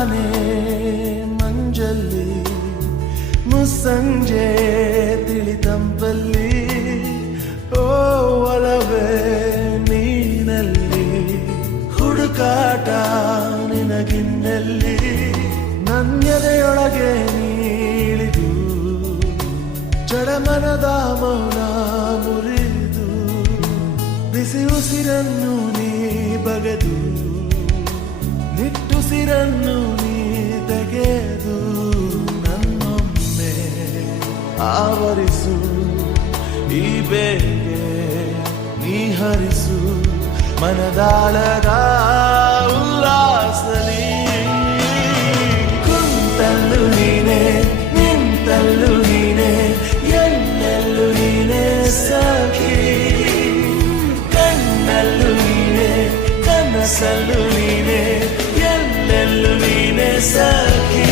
ತಾನೆ ಮಂಜಲ್ಲಿ ಮುಸ್ಸಂಜೆ ತಿಳಿತಂಪಲ್ಲಿ ಓ ಒಲವೇ ನೀನಲ್ಲಿ ಹುಡುಕಾಟ ನಿನಗಿನ್ನಲ್ಲಿ ನನ್ಯದೆಯೊಳಗೆ ನೀಳಿದು ಜಡಮನದ ಮೌನ ಮುರಿದು ಬಿಸಿ ಉಸಿರನ್ನು ನೀ ಬಗೆದು ನಿಟ್ಟುಸಿರನ್ನು ನೀ ತೆಗೆದು ನನ್ನೊಮ್ಮೆ ಆವರಿಸು ಈ ಬೇಗೆ ನೀ ಹರಿಸು ಮನದಾಳದ ಉಲ್ಲಾಸಲಿ ಕುಂತಲ್ಲು ನೀನೆ ನಿಂತಲ್ಲು ನೀನೆ ಎಲ್ಲೆಲ್ಲೂ ನೀನೆ ಸಖಿ ಕಣ್ಣಲ್ಲೂ ನೀನೆ ಕನಸಲ್ಲೂ ನೀನೆ ಎಲ್ಲೆಲ್ಲೂ ನೀನೆ ಸಖಿ